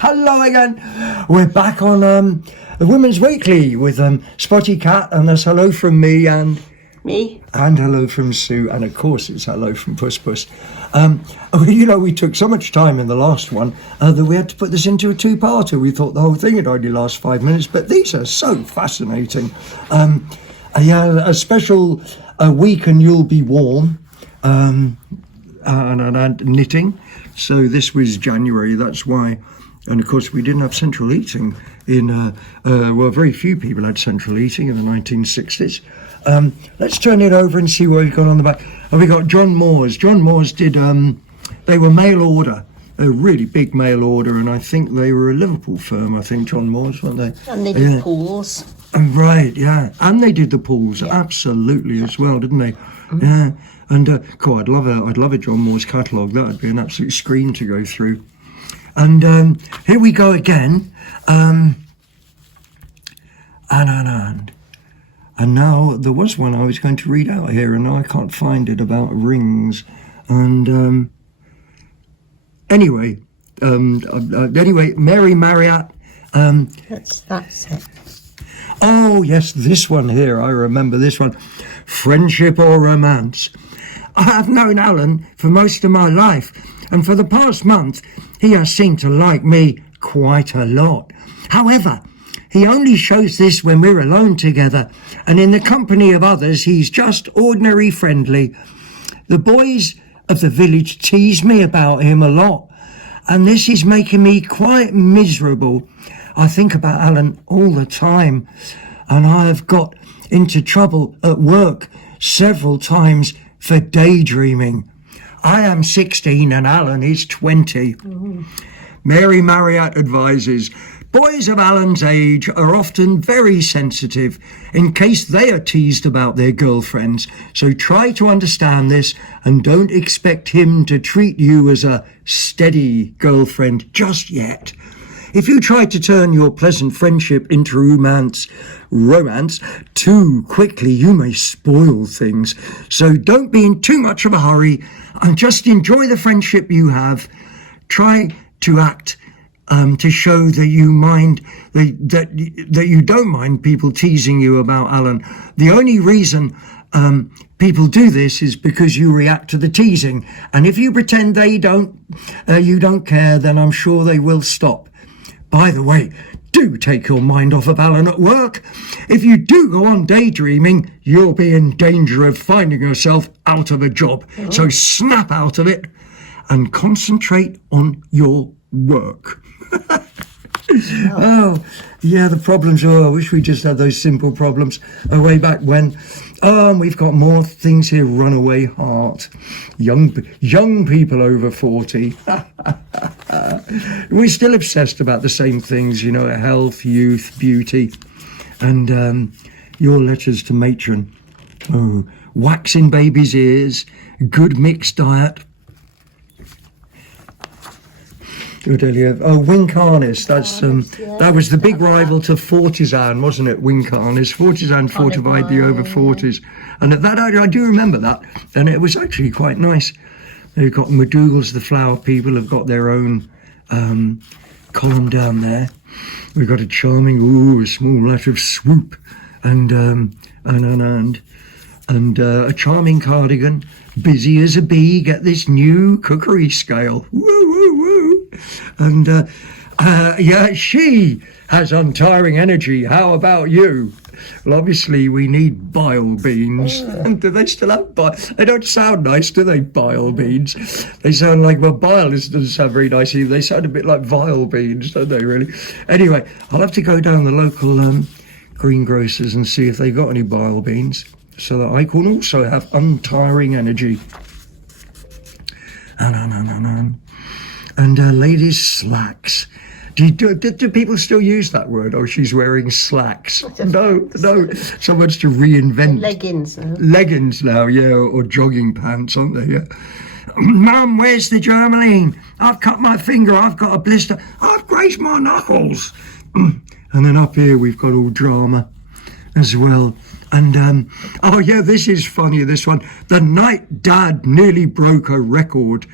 Hello again. We're back on the Women's Weekly with Spotty Cat, and that's hello from me and me, and hello from Sue, and of course it's hello from Puss Puss. We took so much time in the last one that we had to put this into a two-parter. We thought the whole thing would only last 5 minutes, but these are so fascinating. A special week and you'll be warm, and knitting. So this was January, that's why. And of course we didn't have central heating very few people had central heating in the 1960s. Let's turn it over and see what we've got on the back. We got John Moores. John Moores did, they were mail order, a really big mail order, and I think they were a Liverpool firm, I think, John Moores, weren't they? And they did pools. Right, yeah. And they did the pools, absolutely, as well, didn't they? Mm-hmm. Yeah. And, I'd love a John Moores catalogue. That would be an absolute screen to go through. And here we go again. And now there was one I was going to read out here, and now I can't find it, about rings. And anyway, Mary Marriott. That's it. Oh yes, this one here. I remember this one. Friendship or romance. I have known Alan for most of my life, and for the past month he has seemed to like me quite a lot. However, he only shows this when we're alone together, and in the company of others he's just ordinary friendly. The boys of the village tease me about him a lot, and this is making me quite miserable. I think about Alan all the time, and I have got into trouble at work several times for daydreaming. I am 16 and Alan is 20. Mm. Mary Marriott advises, boys of Alan's age are often very sensitive in case they are teased about their girlfriends, so try to understand this and don't expect him to treat you as a steady girlfriend just yet. If you try to turn your pleasant friendship into romance too quickly, you may spoil things. So don't be in too much of a hurry and just enjoy the friendship you have. Try to act to show that you mind, that you don't mind people teasing you about Alan. The only reason people do this is because you react to the teasing, and if you pretend you don't care, then I'm sure they will stop. By the way, do take your mind off of Alan at work. If you do go on daydreaming, you'll be in danger of finding yourself out of a job. Oh. So snap out of it and concentrate on your work. Oh, yeah, the problems. Oh, I wish we just had those simple problems way back when. Oh, and we've got more things here. Runaway heart. Young people over 40. We're still obsessed about the same things, health, youth, beauty. And your letters to matron. Oh, waxing baby's ears. Good mixed diet. Wink harness. That's that was the big rival to Fortisan, wasn't it? Wink harness. Fortisan fortified the over 40s, and at that I do remember that, and it was actually quite nice. They've got McDougall's, the flower people have got their own column down there. We've got a charming, a small letter of Swoop, and a charming cardigan. Busy as a bee. Get this new cookery scale. Woo woo woo. And she has untiring energy. How about you? Well, obviously we need bile beans. Do they still have bile? They don't sound nice, do they, bile beans? They sound like, bile doesn't sound very nice either. They sound a bit like vile beans, don't they, really? Anyway, I'll have to go down the local greengrocers and see if they got any bile beans, so that I can also have untiring energy. And ladies' slacks. Do people still use that word? Oh, she's wearing slacks. No. Someone's to reinvent. Leggings now, yeah, or jogging pants, aren't they? Yeah. Mum, where's the Germaline? I've cut my finger. I've got a blister. I've grazed my knuckles. And then up here we've got all drama as well. And, this is funny, this one. The night Dad nearly broke a record.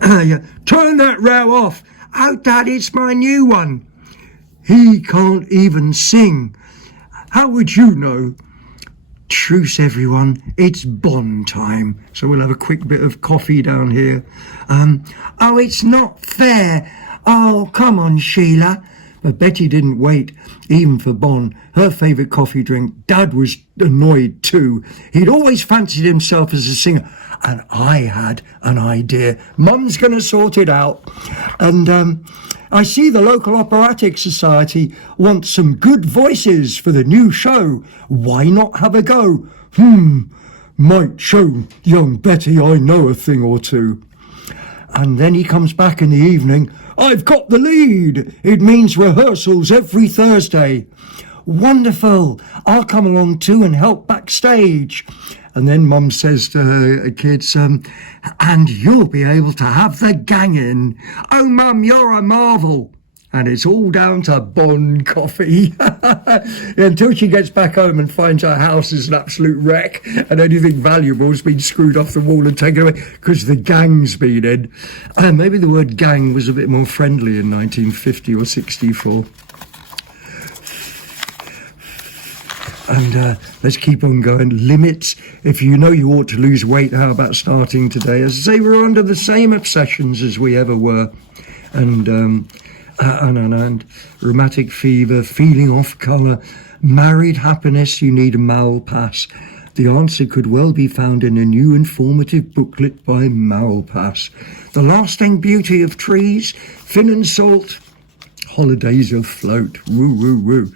Turn that row off. Oh, Dad, it's my new one. He can't even sing. How would you know? Truce, everyone, it's Bon time. So we'll have a quick bit of coffee down here. Oh, it's not fair. Oh, come on, Sheila. But Betty didn't wait, even for Bon, her favourite coffee drink. Dad was annoyed too. He'd always fancied himself as a singer. And I had an idea. Mum's going to sort it out. And I see the local operatic society wants some good voices for the new show. Why not have a go? Might show young Betty I know a thing or two. And then he comes back in the evening. I've got the lead. It means rehearsals every Thursday. Wonderful. I'll come along too and help backstage. And then Mum says to her kids, and you'll be able to have the gang in. Oh, Mum, you're a marvel. And it's all down to Bon coffee. Until she gets back home and finds her house is an absolute wreck and anything valuable has been screwed off the wall and taken away because the gang's been in. Maybe the word gang was a bit more friendly in 1950 or 64. And let's keep on going. Limits. If you know you ought to lose weight, how about starting today? As I say, we're under the same obsessions as we ever were. And rheumatic fever, feeling off colour, married happiness, you need a Malpass. The answer could well be found in a new informative booklet by Malpass. The lasting beauty of trees, fin and salt, holidays afloat, woo, woo, woo.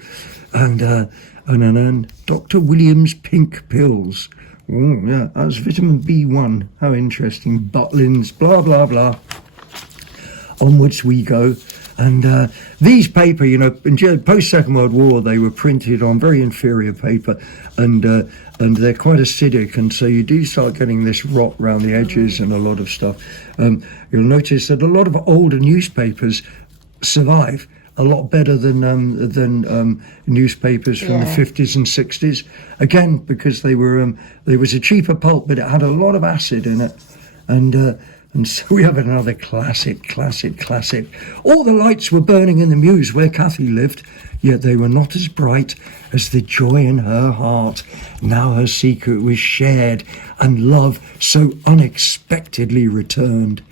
And Dr. Williams' pink pills. Oh, yeah, that's vitamin B1. How interesting. Butlins, blah, blah, blah. Onwards we go. And these paper, in post-Second World War, they were printed on very inferior paper, and they're quite acidic, and so you do start getting this rot around the edges and a lot of stuff. You'll notice that a lot of older newspapers survive a lot better than newspapers from the 50s and 60s. Again, because they were there was a cheaper pulp, but it had a lot of acid in it, and so we have another classic. All the lights were burning in the mews where Cathy lived, yet they were not as bright as the joy in her heart. Now her secret was shared, and love so unexpectedly returned.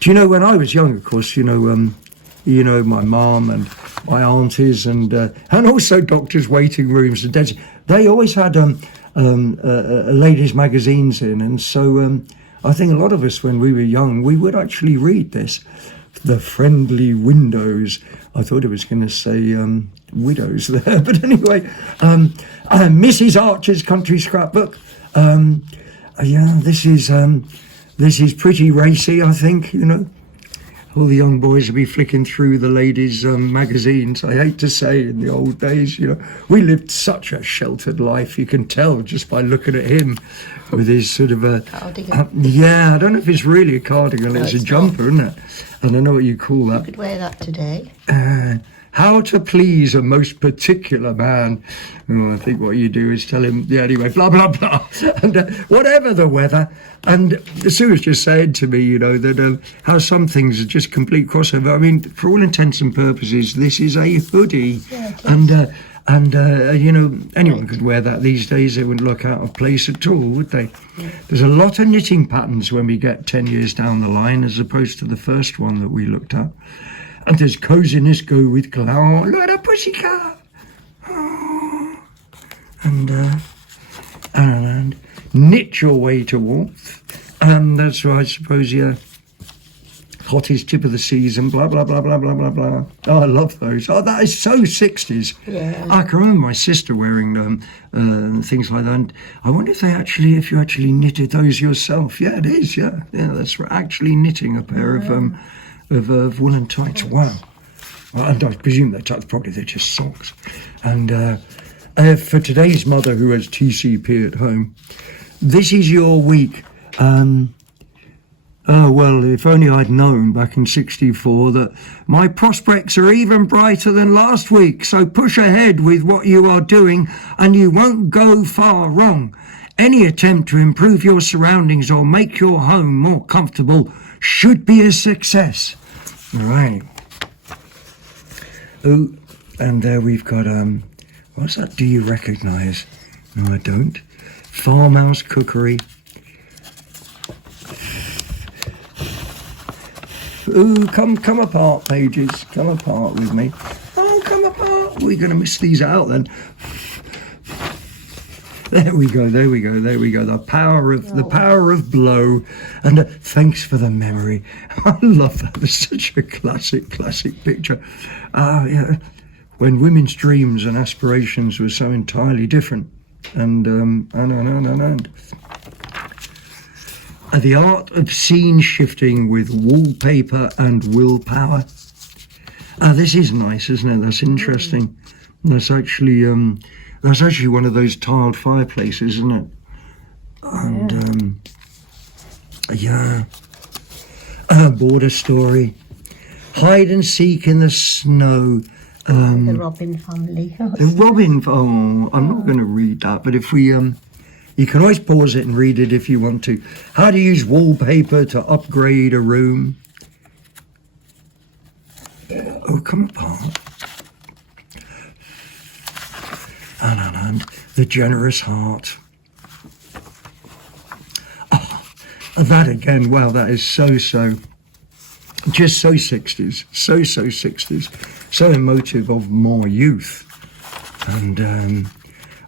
Do you know, when I was young, of course, my mum and my aunties and also doctors' waiting rooms and dentists, they always had ladies' magazines in, and so I think a lot of us, when we were young, we would actually read this. The Friendly Windows. I thought it was going to say widows there, but anyway, Mrs. Archer's Country Scrapbook. This is pretty racy, I think, All the young boys will be flicking through the ladies' magazines. I hate to say, in the old days, we lived such a sheltered life. You can tell just by looking at him with his sort of a cardigan. I don't know if it's really a cardigan. No, it's a jumper, isn't it? I don't know what you call that. You could wear that today. How to please a most particular man. Oh, I think what you do is tell him, anyway, blah, blah, blah. And whatever the weather. And Sue was just saying to me, that how some things are just complete crossover. I mean, for all intents and purposes, this is a hoodie. Yeah, anyone could wear that these days. They wouldn't look out of place at all, would they? Yeah. There's a lot of knitting patterns when we get 10 years down the line, as opposed to the first one that we looked at. And does coziness go with clown? Look at a pussycat. Oh. And knit your way to warmth. And that's right, I suppose, hottest tip of the season, blah, blah, blah, blah, blah, blah, blah. Oh, I love those. Oh, that is so 60s. Yeah. I can remember my sister wearing things like that. And I wonder if you actually knitted those yourself. Yeah, it is, yeah. Yeah, that's actually knitting a pair of woolen tights. Wow. And I presume they're just socks. And for today's mother who has TCP at home, this is your week. If only I'd known back in 64 that my prospects are even brighter than last week. So push ahead with what you are doing and you won't go far wrong. Any attempt to improve your surroundings or make your home more comfortable should be a success. All right. Oh, and there we've got, what's that? Do you recognise? No, I don't. Farmhouse cookery. Ooh, come apart, pages. Come apart with me. Oh, come apart. We're going to miss these out then. There we go. The power of blow. And thanks for the memory. I love that. It's such a classic picture. Yeah. When women's dreams and aspirations were so entirely different. And the art of scene shifting with wallpaper and willpower. This is nice, isn't it? That's interesting. That's actually one of those tiled fireplaces, isn't it? And yeah, border story, hide and seek in the snow. The Robin family. The Robin. Oh, I'm not going to read that, but if we you can always pause it and read it if you want to. How to use wallpaper to upgrade a room. Oh, come apart. And the generous heart. Oh, that again. Wow, that is so just so 60s, so 60s, so emotive of more youth. And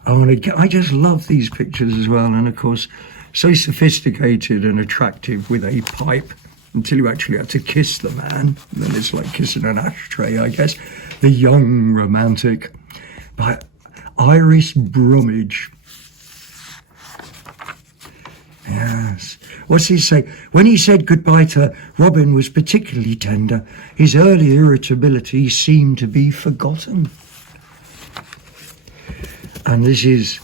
I just love these pictures as well. And of course, so sophisticated and attractive with a pipe until you actually had to kiss the man. Then it's like kissing an ashtray, I guess. The young romantic by Iris Bromwich. Yes. What's he say? When he said goodbye to Robin was particularly tender. His early irritability seemed to be forgotten. And this is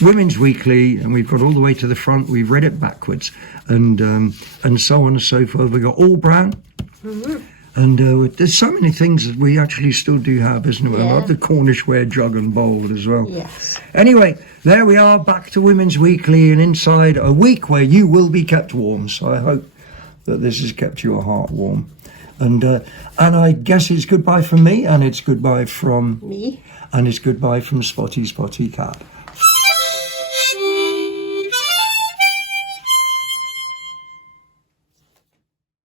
Women's Weekly, and we've got all the way to the front. We've read it backwards, and so on and so forth. We've got all brown. Mm-hmm. And there's so many things that we actually still do have, isn't there? Yeah. I love the Cornish ware jug and bowl as well. Yes. Anyway, there we are, back to Women's Weekly and inside a week where you will be kept warm. So I hope that this has kept your heart warm. And I guess it's goodbye from me, and it's goodbye from me, and it's goodbye from Spotty Cat.